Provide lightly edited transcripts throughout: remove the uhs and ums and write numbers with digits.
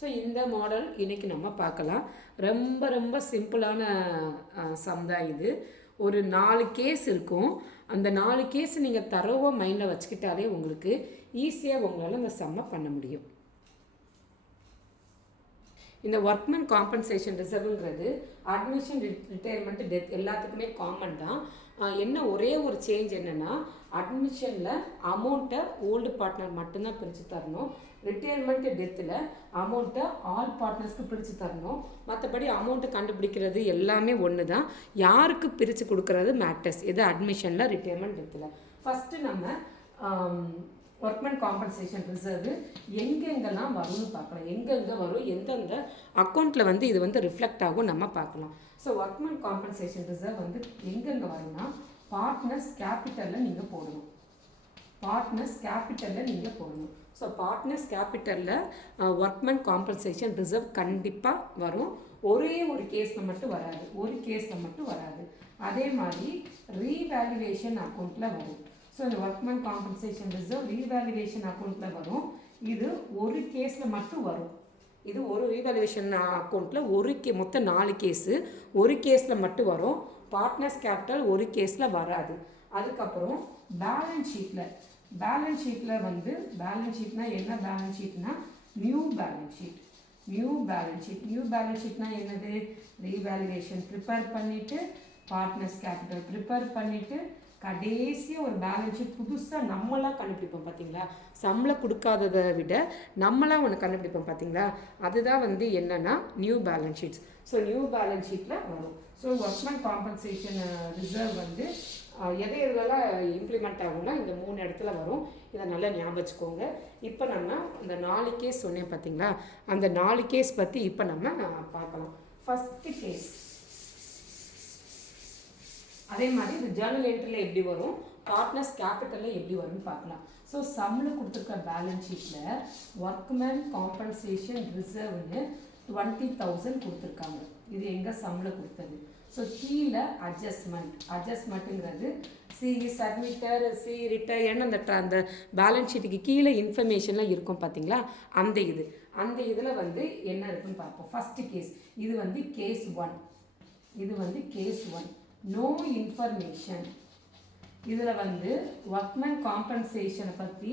So இந்த model இன்றைக்கி நம்ம பார்க்கலாம். ரொம்ப ரொம்ப சிம்பிளான சம் தான் இது. ஒரு 4 கேஸ் இருக்கும். அந்த 4 கேஸ் நீங்கள் தரோவாக மைண்டில் வச்சுக்கிட்டாலே உங்களுக்கு ஈஸியாக உங்களால் அந்த சம்மை பண்ண முடியும். இந்த ஒர்க்மேன் காம்பன்சேஷன் ரிசர்வ்ங்கிறது அட்மிஷன், ரிட்டையர்மெண்ட், டெத் எல்லாத்துக்குமே காமன் தான். என்ன ஒரே ஒரு சேஞ்ச் என்னென்னா, அட்மிஷனில் அமௌண்ட்டை ஓல்டு பார்ட்னர் மட்டும்தான் பிரித்து தரணும். ரிட்டையர்மெண்ட், டெத்தில் அமௌண்ட்டை ஆல் பார்ட்னர்ஸ்க்கு பிரித்து தரணும். மற்றபடி அமௌண்ட்டு கண்டுபிடிக்கிறது எல்லாமே ஒன்று தான். யாருக்கு பிரித்து கொடுக்குறது மேட்டர்ஸ், எது அட்மிஷனில், ரிட்டையர்மெண்ட், டெத்தில். ஃபஸ்ட்டு நம்ம ஒர்க்மேன் காம்பன்சேஷன் ரிசர்வு எங்கெங்கெல்லாம் வரும்னு பார்க்கலாம். எங்கெங்கே வரும், எந்தெந்த அக்கௌண்ட்டில் வந்து இது வந்து ரிஃப்ளெக்ட் ஆகும் நம்ம பார்க்கலாம். ஸோ ஒர்க்மேன் காம்பன்சேஷன் ரிசர்வ் வந்து எங்கெங்கே வரும்னா, பார்ட்னர்ஸ் கேபிட்டலில் நீங்கள் போடணும். பார்ட்னர்ஸ் கேபிட்டலில் நீங்கள் போடணும். ஸோ பார்ட்னர்ஸ் கேபிட்டலில் ஒர்க்மேன் காம்பன்சேஷன் ரிசர்வ் கண்டிப்பாக வரும். ஒரே ஒரு கேஸில் மட்டும் வராது. ஒரு கேஸில் மட்டும் வராது. அதே மாதிரி ரீவேல்யூவேஷன் அக்கௌண்ட்டில் வரும். ஸோ இந்த ஒர்க்மேன் காம்பன்சேஷன் ரிசர்வ் ரீவேல்யூவேஷன் அக்கௌண்ட்டில் வரும். இது ஒரு கேஸில் மட்டும் வரும். இது ஒரு ரீவேல்யூவேஷன் அக்கௌண்ட்டில் மொத்தம் 4 கேஸு ஒரு கேஸில் மட்டும் வரும். பார்ட்னர்ஸ் கேபிட்டல் ஒரு கேஸில் வராது. அதுக்கப்புறம் பேலன்ஸ் ஷீட்டில் வந்து பேலன்ஸ் ஷீட்னா என்ன? பேலன்ஸ் ஷீட்னா நியூ பேலன்ஸ் ஷீட்னா என்னது? ரீவேல்யூவேஷன் ப்ரிப்பேர் பண்ணிவிட்டு, பார்ட்னர்ஸ் கேபிட்டல் ப்ரிப்பேர் பண்ணிவிட்டு, கடைசியாக ஒரு பேலன்ஸ் ஷீட் புதுசாக நம்மளாக கண்டுபிடிப்போம் பார்த்தீங்களா? சம்பளம் கொடுக்காததை விட நம்மளாக ஒன்று கண்டுபிடிப்போம் பார்த்தீங்களா? அதுதான் வந்து என்னென்னா new balance sheets. So new balance ஷீட்டில் வரும். ஸோ ஒர்க்மேன் காம்பன்சேஷன் ரிசர்வ் வந்து எதெல்லாம் இம்ப்ளிமெண்ட் ஆகும்னா இந்த 3 இடத்துல வரும். இதை நல்லா ஞாபகம் வச்சுக்கோங்க. இப்போ நம்ம அந்த 4 கேஸ் சொன்னேன் பார்த்தீங்களா? அந்த 4 கேஸ் பற்றி இப்போ நம்ம பார்க்கலாம். ஃபஸ்ட்டு கேஸ் அதே மாதிரி இந்த ஜேர்னல் என்ட்ரியில் எப்படி வரும், பார்ட்னர்ஸ் கேபிட்டலில் எப்படி வரும்னு பார்க்கலாம். ஸோ சம்மில் கொடுத்துருக்க பேலன்ஸ் ஷீட்டில் ஒர்க்மேன் காம்பன்சேஷன் ரிசர்வ்னு 20,000 கொடுத்துருக்காங்க. இது எங்கள் சம்மில் கொடுத்தது. ஸோ கீழே அட்ஜஸ்ட்மெண்ட்டுங்கிறது சி சப்மிட்டர், சி ரிட்டையர்னு அந்த பேலன்ஸ் ஷீட்டுக்கு கீழே இன்ஃபர்மேஷன்லாம் இருக்கும் பார்த்தீங்களா? அந்த இதில் வந்து என்ன இருக்குன்னு பார்ப்போம். ஃபஸ்ட்டு கேஸ் இது வந்து கேஸ் 1. No information. இதில் வந்து ஒர்க்மேன் காம்பன்சேஷனை பற்றி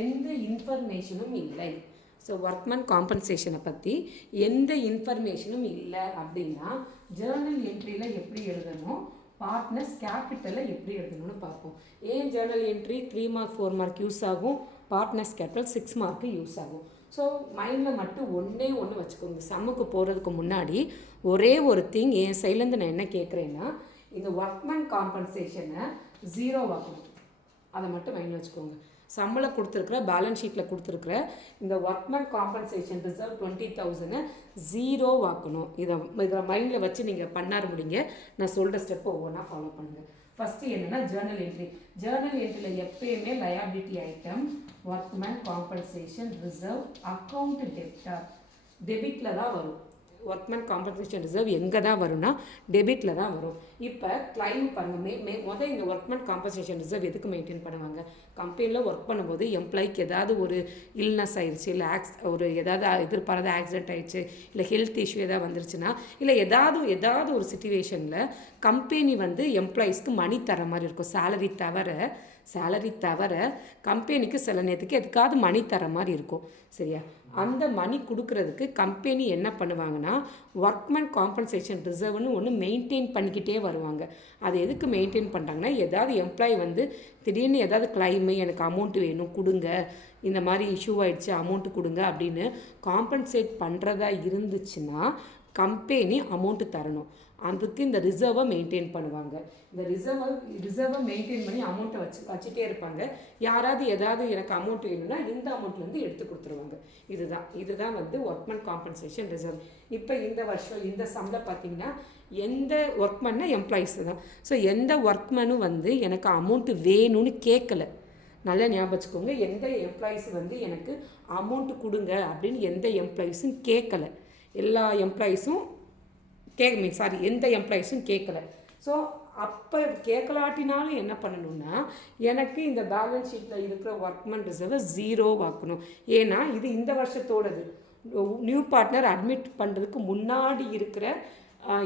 எந்த இன்ஃபர்மேஷனும் இல்லை. ஸோ ஒர்க்மேன் காம்பன்சேஷனை பற்றி எந்த இன்ஃபர்மேஷனும் இல்லை அப்படின்னா ஜேர்னல் என்ட்ரியில் எப்படி எழுதணும், பார்ட்னர்ஸ் கேபிட்டலில் எப்படி எழுதணும்னு பார்ப்போம். ஏன் Journal entry 3 mark 4 mark use ஆகும், பார்ட்னர்ஸ் கேபிட்டல் 6 மார்க்கு யூஸ் ஆகும். ஸோ மைண்டில் மட்டும் ஒன்றே ஒன்று வச்சுக்கோங்க. சம்முக்கு போகிறதுக்கு முன்னாடி ஒரே ஒரு திங் என் சைட்லேருந்து நான் என்ன கேட்குறேன்னா, இந்த ஒர்க்மேன் காம்பன்சேஷனை 0 ஆக்கணும். அதை மட்டும் மைண்டில் வச்சுக்கோங்க. சம்பளம் கொடுத்துருக்குற பேலன்ஸ் ஷீட்டில் கொடுத்துருக்குற இந்த ஒர்க்மேன் காம்பன்சேஷன் ரிசர்வ் 20,000 0 ஆக்கணும். இதை மைண்டில் வச்சு நீங்கள் பண்ணார முடியுங்க. நான் சொல்கிற ஸ்டெப்பை ஒவ்வொன்றா ஃபாலோ பண்ணுங்கள். ஃபஸ்ட்டு என்னென்னா ஜேர்னல் என்ட்ரியில் எப்பயுமே liability item workman compensation reserve account டெபிட்டில் தான் வரும். ஒர்க்மேன் காம்பன்சேஷன் ரிசர்வ் எங்கே தான் வரும்னா டெபிட்டில் தான் வரும். இப்போ கிளைம் பண்ணுங்கள். முதல் இந்த ஒர்க்மேன் காம்பன்சேஷன் ரிசர்வ் எதுக்கு மெயின்டைன் பண்ணுவாங்க? கம்பெனியில் ஒர்க் பண்ணும்போது எம்ப்ளாய்க்கு ஏதாவது ஒரு இல்னஸ் ஆயிடுச்சு, இல்லை ஏதாவது எதிர்பாராத ஆக்சிடென்ட் ஆயிடுச்சு, இல்லை ஹெல்த் இஷ்யூ ஏதாவது வந்துருச்சுன்னா, இல்லை ஏதாவது ஒரு சிச்சுவேஷனில் கம்பெனி வந்து எம்ப்ளாயீஸ்க்கு மணி தர மாதிரி இருக்கும். சேலரி தவிர கம்பெனிக்கு சில நேரத்துக்கு எதுக்காவது மணி தர மாதிரி இருக்கும். சரியா? அந்த மணி கொடுக்கறதுக்கு கம்பெனி என்ன பண்ணுவாங்கன்னா ஒர்க்மேன் காம்பன்சேஷன் ரிசர்வ்னு ஒன்று மெயின்டைன் பண்ணிக்கிட்டே வருவாங்க. அது எதுக்கு மெயின்டைன் பண்ணுறாங்கன்னா, ஏதாவது எம்ப்ளாயி வந்து திடீர்னு ஏதாவது கிளைமு, எனக்கு அமௌண்ட்டு வேணும் கொடுங்க, இந்த மாதிரி இஷ்யூ ஆகிடுச்சு அமௌண்ட்டு கொடுங்க அப்படின்னு காம்பன்சேட் பண்ணுறதா இருந்துச்சுன்னா கம்பெனி அமௌண்ட்டு தரணும். அதுக்கு இந்த ரிசர்வை மெயின்டைன் பண்ணுவாங்க. இந்த ரிசர்வை மெயின்டைன் பண்ணி அமௌண்ட்டை வச்சுட்டே இருப்பாங்க. யாராவது ஏதாவது எனக்கு அமௌண்ட் வேணும்னா இந்த அமௌண்ட்லேருந்து எடுத்து கொடுத்துருவாங்க. இதுதான் வந்து ஒர்க்மேன் காம்பன்சேஷன் ரிசர்வ். இப்போ இந்த வருஷம் இந்த சம்பளம் பார்த்தீங்கன்னா எந்த ஒர்க்மேன்னா எம்ப்ளாயீஸ் தான். ஸோ எந்த ஒர்க்மேனும் வந்து எனக்கு அமௌண்ட்டு வேணும்னு கேட்கல. நல்லா ஞாபகம் வச்சுக்கோங்க. எந்த எம்ப்ளாயீஸ் வந்து எனக்கு அமௌண்ட்டு கொடுங்க அப்படின்னு எந்த எம்ப்ளாயீஸும் கேட்கல. எல்லா எம்ப்ளாயீஸும் எந்த எம்ப்ளாயீஸும் கேட்கல. ஸோ அப்போ கேட்கலாட்டினாலும் என்ன பண்ணணும்னா, எனக்கு இந்த பேலன்ஸ் ஷீட்டில் இருக்கிற ஒர்க்மேன் ரிசர்வை 0 ஆக்கணும். ஏன்னா இது இந்த வருஷத்தோடது. நியூ பார்ட்னர் அட்மிட் பண்ணுறதுக்கு முன்னாடி இருக்கிற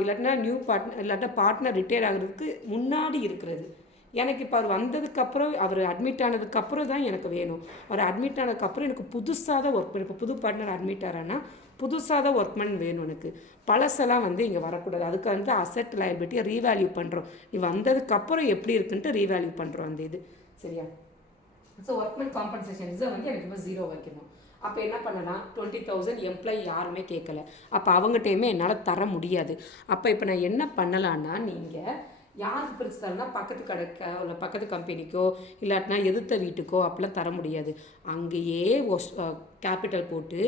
இல்லாட்டினா நியூ பார்ட்னர் இல்லாட்டினா பார்ட்னர் ரிட்டையர் ஆகிறதுக்கு முன்னாடி இருக்கிறது. எனக்கு இப்போ அவர் வந்ததுக்கப்புறம் அவர் அட்மிட் ஆனதுக்கப்புறம் தான் எனக்கு வேணும். அவர் அட்மிட் ஆனதுக்கப்புறம் எனக்கு புதுசாக தான் ஒர்க் பண்ணி, இப்போ புது பார்ட்னர் அட்மிட் ஆகிறான்னா புதுசாக தான் ஒர்க்மேன் வேணும் எனக்கு. பழசெல்லாம் வந்து இங்கே வரக்கூடாது. அதுக்கு வந்து அசெட் லைபிலிட்டியை ரீவேல்யூ பண்ணுறோம். நீ வந்ததுக்கப்புறம் எப்படி இருக்குன்ட்டு ரீவேல்யூ பண்ணுறோம் அந்த இது. சரியா? ஸோ ஒர்க்மேன் காம்பன்சேஷன் ரிசர்வ் வந்து எனக்கு இப்போ 0 வைக்கணும். அப்போ என்ன பண்ணலாம், 20,000 எம்ப்ளாயி யாருமே கேட்கல. அப்போ அவங்ககிட்டையுமே என்னால் தர முடியாது. அப்போ இப்போ நான் என்ன பண்ணலான்னா, நீங்கள் யாருக்கு பிரித்து தரனா பக்கத்து கடைக்கோ இல்லை பக்கத்து கம்பெனிக்கோ இல்லாட்டினா எதிர்த்த வீட்டுக்கோ அப்படிலாம் தர முடியாது. அங்கேயே கேபிட்டல் போட்டு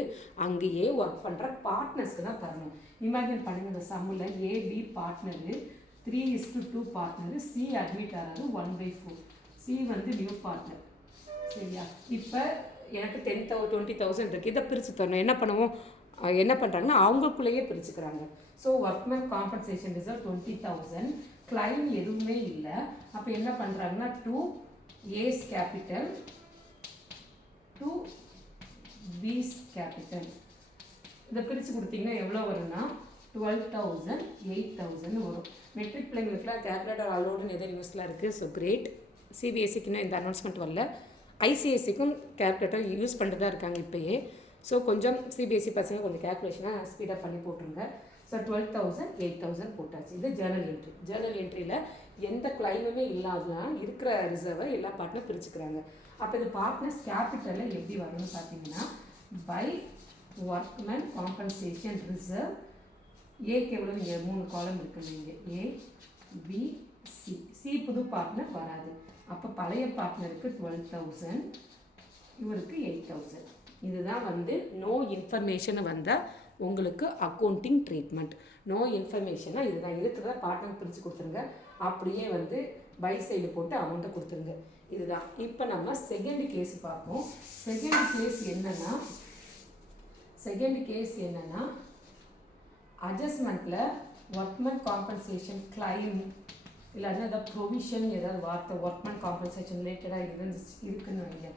அங்கேயே ஒர்க் பண்ணுற பார்ட்னர்ஸ்க்கு தான் தரணும். இமேஜின் பண்ணுங்கள், இந்த சம்மில் A B partner 3:2 partner, C admit ஆகிறது 1/4. சி வந்து நியூ பார்ட்னர். சரியா? இப்போ எனக்கு 20,000 இருக்குது. இதை பிரித்து தரணும். என்ன பண்ணுவோம், என்ன பண்ணுறாங்கன்னா அவங்களுக்குள்ளேயே பிரிச்சுக்கிறாங்க. So workman compensation reserve 20,000, claim எதுவுமே இல்லை. அப்போ என்ன பண்ணுறாங்கன்னா 2 A's கேபிட்டல் 2 B's கேபிட்டல். இதை பிரித்து கொடுத்தீங்கன்னா எவ்வளோ வரும்னா 12,000 8,000 வரும். மெட்ரிக் பிள்ளைங்களுக்குலாம் கேல்குலேட்டர் அலோடுன்னு எதோ நியூஸ்லாம் இருக்குது. So great. சிபிஎஸ்சிக்கு இன்னும் இந்த அனௌன்ஸ்மெண்ட் வரல. ஐசிஎஸ்சிக்கும் கேல்குலேட்டர் யூஸ் பண்ணிட்டு தான் இருக்காங்க இப்போயே. ஸோ கொஞ்சம் சிபிஎஸ்சி பசங்க கொஞ்சம் கேல்குலேஷனாக ஸ்பீடாக பண்ணி போட்டுருங்க. ஸோ 12,000 8,000 போட்டாச்சு. இது ஜேர்னல் என்ட்ரி. ஜேர்னல் என்ட்ரியில் எந்த கிளைமுமே இல்லாதனா இருக்கிற ரிசர்வை எல்லா பார்ட்னர் பிரிச்சுக்கிறாங்க. அப்போ இது பார்ட்னர்ஸ் கேபிட்டலில் எப்படி வரும்னு பார்த்தீங்கன்னா, பை ஒர்க்மேன் காம்பன்சேஷன் ரிசர்வ். ஏக்கு எவ்வளோ, இங்கே 3 காலம் இருக்குங்க. இங்கே ஏ பி சி. சி புது பார்ட்னர் வராது. அப்போ பழைய பார்ட்னருக்கு 12,000, இவருக்கு 8,000. இதுதான் வந்து நோ இன்ஃபர்மேஷன் வந்தால் உங்களுக்கு அக்கௌண்டிங் ட்ரீட்மெண்ட். நோ இன்ஃபர்மேஷனாக இதுதான். இருக்கிறத பார்ட்னர் பிரித்து கொடுத்துருங்க. அப்படியே வந்து பை சைடு போட்டு அமௌண்ட்டை கொடுத்துருங்க. இதுதான். இப்போ நம்ம செகண்ட் கேஸ் பார்ப்போம். செகண்ட் கேஸ் என்னன்னா அட்ஜஸ்ட்மெண்ட்டில் ஒர்க்மேன் காம்பன்சேஷன் கிளைம் இல்லைன்னா ஏதாவது ப்ரொவிஷன் ஏதாவது வார்த்தை ஒர்க்மேன் காம்பன்சேஷன் ரிலேட்டடாக இருக்குன்னு வைங்க.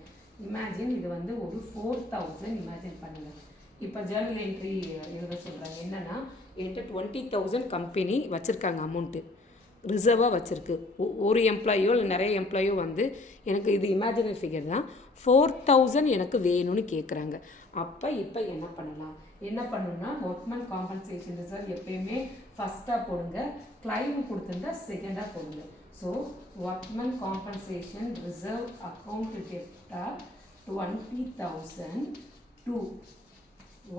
இமேஜின் இது வந்து ஒரு 4,000 இமேஜின் பண்ணுங்கள். இப்போ ஜேர்னல் என்ட்ரி எழுத சொல்கிறாங்க. என்னென்னா என்கிட்ட 20,000 கம்பெனி வச்சுருக்காங்க, அமௌண்ட்டு ரிசர்வாக வச்சுருக்கு. ஒரு எம்ப்ளாயோ இல்லை நிறைய எம்ப்ளாயோ வந்து எனக்கு இது இமேஜினரி ஃபிகர் தான், 4,000 எனக்கு வேணும்னு கேட்குறாங்க. அப்போ இப்போ என்ன பண்ணணும்னா ஒர்க்மேன் காம்பன்சேஷன் ரிசர்வ் எப்பயுமே ஃபஸ்ட்டாக போடுங்க, கிளைம் கொடுத்துருந்தா செகண்டாக போடுங்க. So workman compensation reserve account டெப்டார் 20,000 to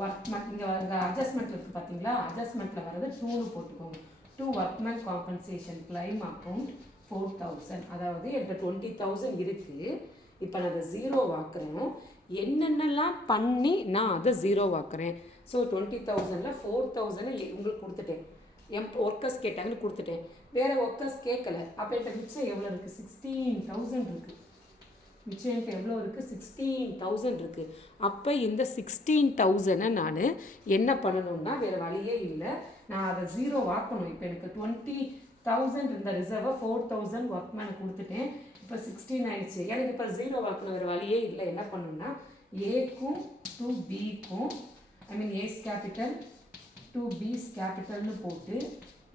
workmen. இங்கே இந்த அட்ஜஸ்ட்மெண்ட் இருக்குது பார்த்தீங்களா, அட்ஜஸ்ட்மெண்ட்டில் வர்றது 2ன்னு போட்டுக்கோங்க. to workmen compensation claim account 4,000. அதாவது என்கிட்ட 20,000 இருக்குது. இப்போ நான் அதை 0 ஆக்குறேன். என்னென்னலாம் பண்ணி நான் அதை 0 ஆக்குறேன். ஸோ 20,000ல் 4,000 உங்களுக்கு கொடுத்துட்டேன். ஒர்க்கர்ஸ் கேட்டாங்கன்னு கொடுத்துட்டேன். வேறு ஒர்க்கர்ஸ் கேட்கல. அப்போ என்கிட்ட மிச்சம் எவ்வளோ இருக்குது, 16,000 இருக்குது. மிச்சம் என்கிட்ட எவ்வளோ இருக்குது, 16,000 இருக்குது. அப்போ இந்த 16,000 நான் என்ன பண்ணணும்னா வேறு வழியே இல்லை, நான் அதை 0 ஆக்கணும். இப்போ எனக்கு 20,000 இந்த ரிசர்வை 4,000 ஒர்க்மேன் கொடுத்துட்டேன். இப்போ 16 ஆயிடுச்சு. எனக்கு இப்போ 0 ஆக்கணும், வேறு வழியே இல்லை. என்ன பண்ணணும்னா ஏக்கும் 2Bக்கும் ஏஸ் கேபிட்டல் 2B's கேபிட்டல்னு போட்டு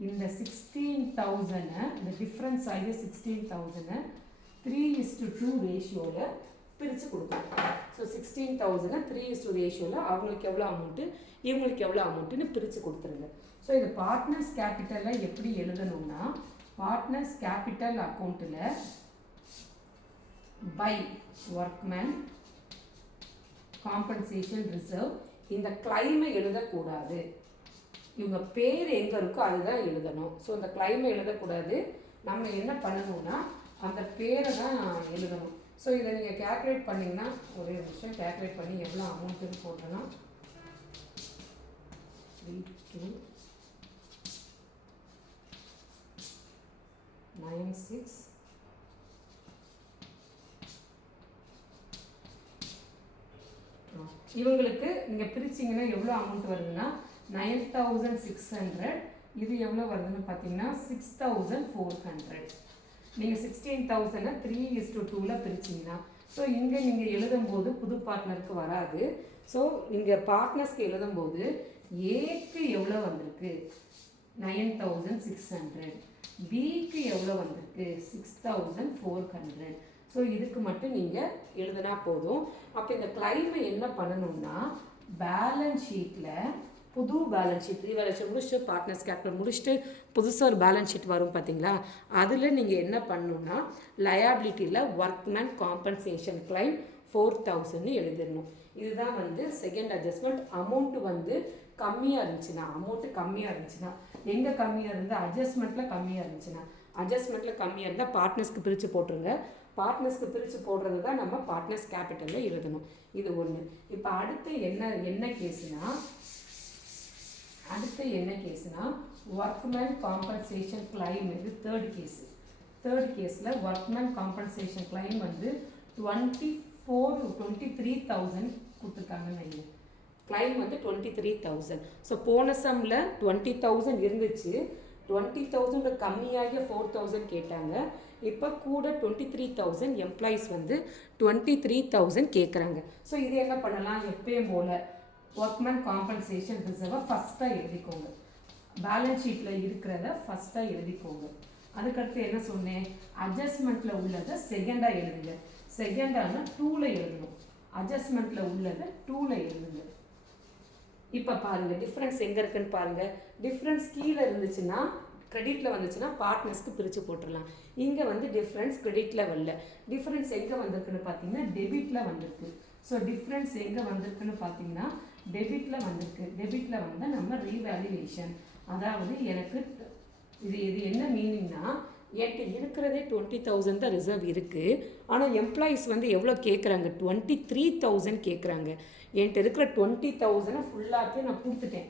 இந்த 16,000 இந்த டிஃப்ரென்ஸ் ஆகிய 16,000 3:2 ரேஷியோவில் பிரித்து கொடுக்கணும். ஸோ 16,000 3:2 ரேஷியோவில் அவங்களுக்கு எவ்வளோ அமௌண்ட்டு இவங்களுக்கு எவ்வளோ அமௌண்ட்டுன்னு பிரித்து கொடுத்துருங்க. ஸோ இது பார்ட்னர்ஸ் கேபிட்டலில் எப்படி எழுதணும்னா, பார்ட்னர்ஸ் கேபிட்டல் அக்கௌண்ட்டில் பை ஒர்க்மேன் காம்பன்சேஷன் ரிசர்வ். இந்த கிளைமை எழுதக்கூடாது, இவங்க பேர் எங்கே இருக்கோ அதுதான் எழுதணும். ஸோ இந்த கிளைமை எழுதக்கூடாது. நம்ம என்ன பண்ணணும்னா அந்த பேரை தான் எழுதணும். ஸோ இதை நீங்கள் கேல்குலேட் பண்ணிங்கன்னா ஒரே நிமிஷம் கேல்குலேட் பண்ணி எவ்வளோ அமௌண்ட்டுன்னு போட்டோன்னா 3296 இவங்களுக்கு நீங்கள் பிரிச்சிங்கன்னா எவ்வளோ அமௌண்ட் வருதுன்னா 9,600. இது எவ்வளோ வருதுன்னு பார்த்தீங்கன்னா 6,400. நீங்கள் 16,000 3:2ல் பிரிச்சிங்கன்னா, ஸோ இங்கே நீங்கள் எழுதும்போது புது பார்ட்னருக்கு வராது. ஸோ இங்கே பார்ட்னர்ஸ்க்கு எழுதும்போது ஏக்கு எவ்வளோ வந்திருக்கு 9600, பிக்கு எவ்வளோ வந்திருக்கு 6400. ஸோ இதுக்கு மட்டும் நீங்கள் எழுதுனா போதும். அப்போ இந்த கிளைமை என்ன பண்ணணும்னா பேலன்ஸ் ஷீட்டில் புது பேலன்ஸ் ஷீட் ரீவேல்யூஷன் முடிச்சுட்டு பார்ட்னர்ஸ் கேபிட்டல் முடிச்சுட்டு புதுசாக ஒரு பேலன்ஸ் ஷீட் வரும் பார்த்தீங்களா, அதில் நீங்கள் என்ன பண்ணணும்னா லயபிலிட்டியில் ஒர்க்மேன் காம்பன்சேஷன் கிளைம் 4000 எழுதிடணும். இதுதான் வந்து செகண்ட் அட்ஜஸ்ட்மெண்ட். அமௌண்ட்டு வந்து கம்மியாக இருந்துச்சுன்னா எங்கே கம்மியாக இருந்தால் அட்ஜஸ்ட்மெண்ட்டில் கம்மியாக இருந்துச்சுன்னா அட்ஜஸ்ட்மெண்ட்டில் கம்மியாக இருந்தால் பார்ட்னர்ஸ்க்கு பிரித்து போட்டுருங்க. பார்ட்னர்ஸ்க்கு பிரித்து போடுறது தான் நம்ம பார்ட்னர்ஸ் கேபிட்டலில் எழுதணும். இது ஒன்று. இப்போ அடுத்து என்ன கேஸுனா ஒர்க்மேன் காம்பன்சேஷன் கிளைம். இது தேர்ட் கேஸில் ஒர்க்மேன் காம்பன்சேஷன் கிளைம் வந்து 23,000 கொடுத்துருக்காங்கன்னு வைங்க. கிளைம் வந்து 23,000. ஸோ போன சம்மில் 20,000 இருந்துச்சு, 20,000 கம்மியாகி 4,000 கேட்டாங்க. இப்போ கூட 23,000 எம்ப்ளாயீஸ் வந்து 23,000 கேட்குறாங்க. ஸோ இது என்ன பண்ணலாம், எப்பயும் போல் ஒர்க்மேன் காம்பன்சேஷன் ரிசர்வை ஃபஸ்ட்டாக எழுதிக்கோங்க. பேலன்ஸ் ஷீட்டில் இருக்கிறத ஃபஸ்ட்டாக எழுதிக்கோங்க. அதுக்கடுத்து என்ன சொன்னேன், அட்ஜஸ்ட்மெண்ட்டில் உள்ளதை செகண்டாக எழுதுங்க. செகண்டானா 2ல் எழுதணும், அட்ஜஸ்ட்மெண்ட்டில் உள்ளதை 2ல் எழுதுங்க. இப்போ பாருங்கள் டிஃப்ரென்ஸ் எங்கே இருக்குன்னு பாருங்கள். டிஃப்ரென்ஸ் கீழே இருந்துச்சுன்னா கிரெடிட்டில் வந்துச்சுன்னா பார்ட்னர்ஸ்க்கு பிரித்து போட்டுடலாம். இங்கே வந்து டிஃப்ரென்ஸ் கிரெடிட்டில் வரல. டிஃப்ரென்ஸ் எங்கே வந்திருக்குன்னு பார்த்தீங்கன்னா டெபிட்டில் வந்திருக்கு. ஸோ டிஃப்ரென்ஸ் எங்கே வந்திருக்குன்னு பார்த்தீங்கன்னா டெபிட்டில் வந்திருக்கு. டெபிட்டில் வந்தால் நம்ம ரீவேல்யூவேஷன், அதாவது எனக்கு இது என்ன மீனிங்னா என்கிட்ட இருக்கிறதே 20,000 தான் ரிசர்வ் இருக்குது. ஆனால் எம்ப்ளாயீஸ் வந்து எவ்வளோ கேட்குறாங்க, 23,000 கேட்குறாங்க. என்கிட்ட இருக்கிற 20,000 ஃபுல்லாத்தையும் நான் கொடுத்துட்டு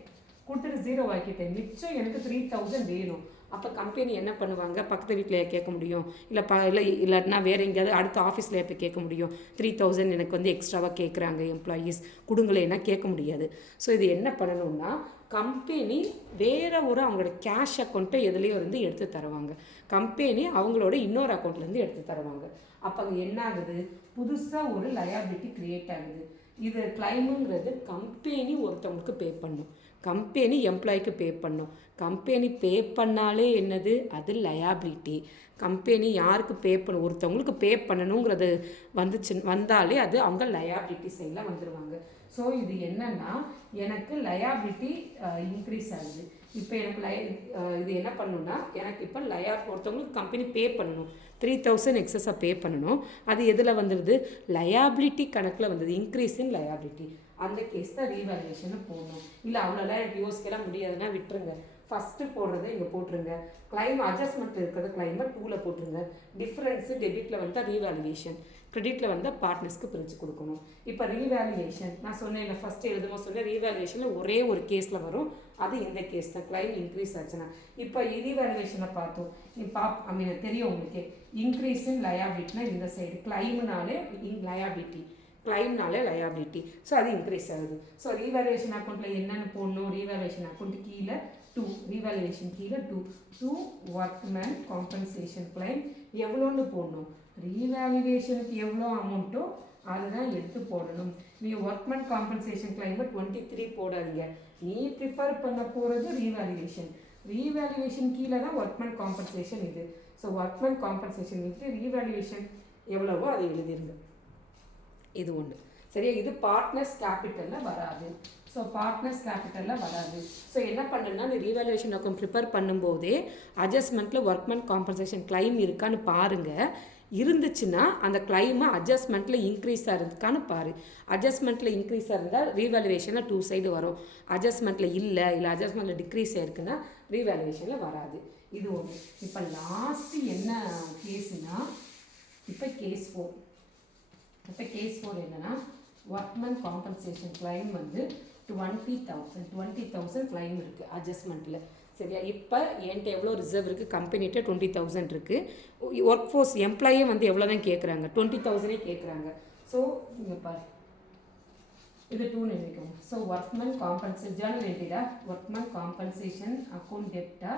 0 ஆக்கிட்டேன். மிச்சம் எனக்கு 3,000 வேணும். அப்போ கம்பெனி என்ன பண்ணுவாங்க, பக்கத்து வீட்டில் கேட்க முடியும், இல்லாட்டினா வேறு எங்கேயாவது அடுத்த ஆஃபீஸில் எப்போ கேட்க முடியும். 3,000 எனக்கு வந்து எக்ஸ்ட்ராவாக கேட்குறாங்க எம்ப்ளாயீஸ், கொடுங்களேன்னா கேட்க முடியாது. ஸோ இது என்ன பண்ணணும்னா கம்பெனி வேறு அவங்களோட கேஷ் அக்கௌண்ட்டை எதுலேயோ இருந்து எடுத்து தருவாங்க. கம்பெனி அவங்களோட இன்னொரு அக்கௌண்ட்லேருந்து எடுத்து தருவாங்க. அப்போ அங்கே என்ன ஆகுது, புதுசாக ஒரு லயபிலிட்டி க்ரியேட் ஆகுது. இது கிளைமுங்கிறது கம்பெனி ஒருத்தவங்களுக்கு பே பண்ணும், கம்பெனி எம்ப்ளாய்க்கு பே பண்ணும். கம்பெனி பே பண்ணாலே என்னது, அது லயபிலிட்டி. கம்பெனி யாருக்கு பே பண்ண, ஒருத்தவங்களுக்கு பே பண்ணணுங்கிறது வந்தாலே அது அவங்க லயபிலிட்டி சைடில் வந்துடுவாங்க. ஸோ இது என்னன்னா எனக்கு லயபிலிட்டி இன்க்ரீஸ் ஆகுது. இப்போ எனக்கு இது என்ன பண்ணணும்னா எனக்கு இப்போ ஒருத்தவங்களுக்கு கம்பெனி பே பண்ணணும், 3,000 எக்ஸஸாக பே பண்ணணும். அது எதில் வந்துடுது, லயபிலிட்டி கணக்கில் வந்தது, இன்க்ரீஸ் இன் லயபிலிட்டி. அந்த கேஸ் தான் ரீவேல்யூவேஷன் போடணும். இல்லை அவ்வளோலாம் எனக்கு யோசிக்கலாம் முடியாதுன்னா விட்டுருங்க, ஃபஸ்ட்டு போடுறதை இங்கே போட்டுருங்க. கிளைம் அட்ஜஸ்ட்மெண்ட் இருக்கிறது கிளைமை 2ல் போட்டுருங்க. டிஃப்ரென்ஸு டெபிட்டில் வந்தால் ரீவேல்யூவேஷன், கிரெடிட்டில் வந்தால் பார்ட்னர்ஸ்க்கு பிரித்து கொடுக்கணும். இப்போ ரீவேல்யூவேஷன் நான் சொன்னேன் இல்லை, ஃபஸ்ட்டு எழுதும்போது சொன்னேன் ரீவேல்யூவேஷனில் ஒரே ஒரு கேஸில் வரும், அது இந்த கேஸ் தான், கிளைம் இன்க்ரீஸ் ஆச்சுன்னா. இப்போ ரீவேல்யூவேஷனை பார்த்தோம், தெரியும் உங்களுக்கு, இன்க்ரீஸ் இன் லயபிலிட்டினா இந்த சைடு, கிளைம்னாலே லயபிலிட்டி, ஸோ அது இன்க்ரீஸ் ஆகுது. ஸோ ரீவேல்யூவேஷன் அக்கௌண்ட்டில் என்னென்னு போடணும், ரீவேல்யூவேஷன் அக்கௌண்ட் கீழே 2, ரீவேல்யூவேஷன் கீழே 2 ஒர்க்மேன் காம்பன்சேஷன் கிளைம் எவ்வளோன்னு போடணும், ரீவேல்யூவேஷனுக்கு எவ்வளோ அமௌண்ட்டோ அதுதான் எடுத்து போடணும். நீ ஒர்க்மேன் காம்பன்சேஷன் கிளைமை 23 போடாதீங்க, நீ ப்ரிஃபர் பண்ண போகிறது ரீவேல்யூவேஷன் கீழே தான் ஒர்க்மேன் காம்பன்சேஷன் இது. ஸோ ஒர்க்மேன் காம்பன்சேஷன் விட்டு ரீவேல்யூவேஷன் எவ்வளவோ அதை எழுதிருங்க. இது ஒன்று சரியா. இது பார்ட்னர்ஸ் கேபிட்டலில் வராது. ஸோ என்ன பண்ணுன்னா இந்த ரீவேல்யூவேஷன் அக்கௌண்ட் ப்ரிப்பேர் பண்ணும்போதே அட்ஜஸ்ட்மெண்ட்டில் ஒர்க்மேன் காம்பன்சேஷன் கிளைம் இருக்கான்னு பாருங்கள். இருந்துச்சுன்னா அந்த கிளைமை அட்ஜஸ்ட்மெண்ட்டில் இன்க்ரீஸாக இருந்துக்கான்னு பாரு. அட்ஜஸ்ட்மெண்ட்டில் இன்க்ரீஸாக இருந்தால் ரீவேல்யூவேஷனில் 2 சைடு வரும். அட்ஜஸ்ட்மெண்ட்டில் இல்லை அட்ஜஸ்ட்மெண்ட்டில் டிக்ரீஸ் ஆயிருக்குன்னா ரீவேல்யூவேஷனில் வராது. இது ஒன்று. இப்போ லாஸ்ட்டு என்ன கேஸுனா இப்போ கேஸ் 4 என்னென்னா ஒர்க்மேன் காம்பன்சேஷன் கிளைம் வந்து 20,000 கிளைம் இருக்குது அட்ஜஸ்ட்மெண்ட்டில் சரியா. இப்போ என்கிட்ட எவ்வளோ ரிசர்வ் இருக்குது, கம்பெனிகிட்ட 20,000 இருக்குது. ஒர்க் ஃபோர்ஸ் எம்ப்ளாயே வந்து எவ்வளோ தான் கேட்குறாங்க, 20,000 கேட்குறாங்க. ஸோ இங்கே பாரு, இது 2 எழுதிக்கோங்க. ஸோ ஒர்க்மேன் காம்பன்சேஷன் ஜேர்னல் என்ட்ரிடா, ஒர்க்மேன் காம்பன்சேஷன் அக்கௌண்ட் டெப்டா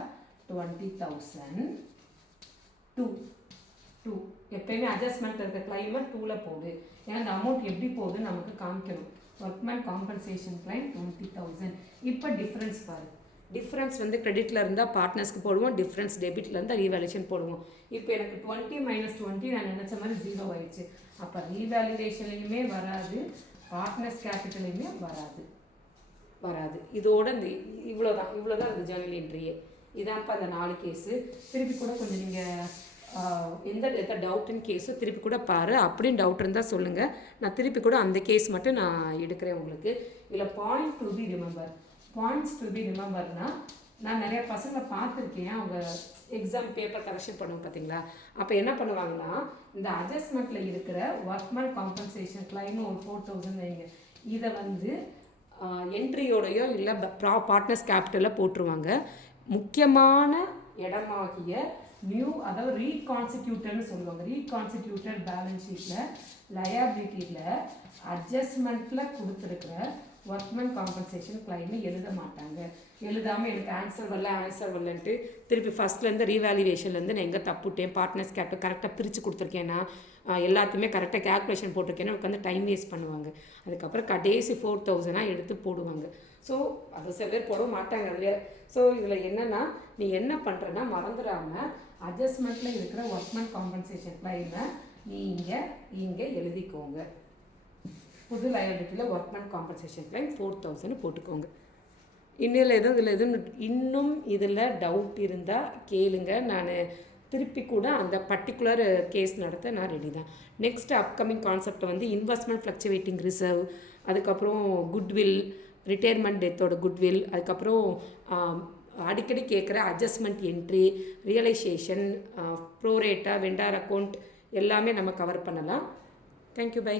20,000 2 எப்பயுமே அட்ஜஸ்ட்மெண்ட் இருக்க கிளைமை 2ல் போடு. ஏன்னா அந்த அமௌண்ட் எப்படி போகுதுன்னு நமக்கு காமிக்கணும். Workmen compensation claim 20,000. இப்போ டிஃப்ரென்ஸ் பாரு. டிஃப்ரென்ஸ் வந்து கிரெடிட்டில் இருந்தால் பார்ட்னர்ஸ்க்கு போடுவோம், டிஃப்ரென்ஸ் டெபிட்டில் இருந்தால் ரீவேல்யூஷன் போடுவோம். இப்போ எனக்கு 20 - 20 நான் நினச்ச மாதிரி 0 ஆயிடுச்சு. அப்போ ரீவேல்யூவேஷன்லையுமே வராது, பார்ட்னர்ஸ் கேபிட்டலையுமே வராது. இதோட இந்த இவ்வளோதான் அது ஜேர்னல் என்ட்ரியே. இதான்ப்பா அந்த 4 கேஸு. திருப்பி கூட கொஞ்சம் நீங்கள் எந்த டவுட்டுன்னு கேஸோ திருப்பி கூட பாரு. அப்படின்னு டவுட் இருந்தால் சொல்லுங்கள், நான் திருப்பி கூட அந்த கேஸ் மட்டும் நான் எடுக்கிறேன் உங்களுக்கு. இதில் பாயிண்ட்ஸ் டு பி ரிமெம்பர்னா, நான் நிறைய பசங்களை பார்த்துருக்கேன், அவங்க எக்ஸாம் பேப்பர் கரெக்ஷன் பண்ணுவோம் பார்த்தீங்களா, அப்போ என்ன பண்ணுவாங்கன்னா இந்த அட்ஜஸ்ட்மெண்ட்டில் இருக்கிற ஒர்க்மேன் காம்பன்சேஷன் கிளைம்னு ஒரு 4,000 வைங்க, இதை வந்து என்ட்ரியோடையோ இல்லை பார்ட்னர்ஸ் கேபிட்டலில் போட்டுருவாங்க. முக்கியமான இடமாகிய அதாவது ரீகான்ஸ்டிடியூட்டட்னு சொல்லுவாங்க. ரீகான்ஸ்டிடியூட்டட் பேலன்ஸ் ஷீட்டில் லயபிலிட்டியில் அட்ஜஸ்ட்மெண்ட்டில் கொடுத்துருக்குற ஒர்க்மேன் காம்பன்சேஷன் கிளைம்னு எழுத மாட்டாங்க. எழுதாமல் எனக்கு ஆன்சர் வரலன்ட்டு திருப்பி ஃபஸ்ட்லேருந்து ரீவேல்யூவேஷன்லேருந்து நான் எங்கே தப்புட்டேன், பார்ட்னர்ஸ் கேபிட்டல் கரெக்டாக பிரித்து கொடுத்துருக்கேன்னா, எல்லாத்தையுமே கரெக்டாக கேல்குலேஷன் போட்டிருக்கேன்னா உட்காந்து டைம் வேஸ்ட் பண்ணுவாங்க. அதுக்கப்புறம் கடைசி 4,000 எடுத்து போடுவாங்க. ஸோ அது சில பேர் போட மாட்டாங்க அதுலேயே. ஸோ இதில் என்னென்னா, நீ என்ன பண்ணுறன்னா மறந்துடாமல் அட்ஜஸ்ட்மெண்ட்டில் இருக்கிற ஒர்க்மேன் காம்பன்சேஷன் கிளைமை நீ இங்கே எழுதிக்கோங்க. புது லயபிலிட்டியில் ஒர்க்மேன் காம்பன்சேஷன் கிளைம் 4,000 போட்டுக்கோங்க. இன்னும் இதில் டவுட் இருந்தால் கேளுங்க, நான் திருப்பி கூட அந்த பர்டிகுலர் கேஸ் நடத்த நான் ரெடி தான். நெக்ஸ்ட் அப்கமிங் கான்செப்ட் வந்து இன்வெஸ்ட்மெண்ட் ஃப்ளக்சுவேட்டிங் ரிசர்வ், அதுக்கப்புறம் குட்வில், ரிட்டையர்மெண்ட் டெத்தோட குட்வில், அதுக்கப்புறம் அடிக்கடி கேட்குற adjustment entry, realisation, pro rata, vendor account எல்லாமே நம்ம கவர் பண்ணலாம். Thank you, by.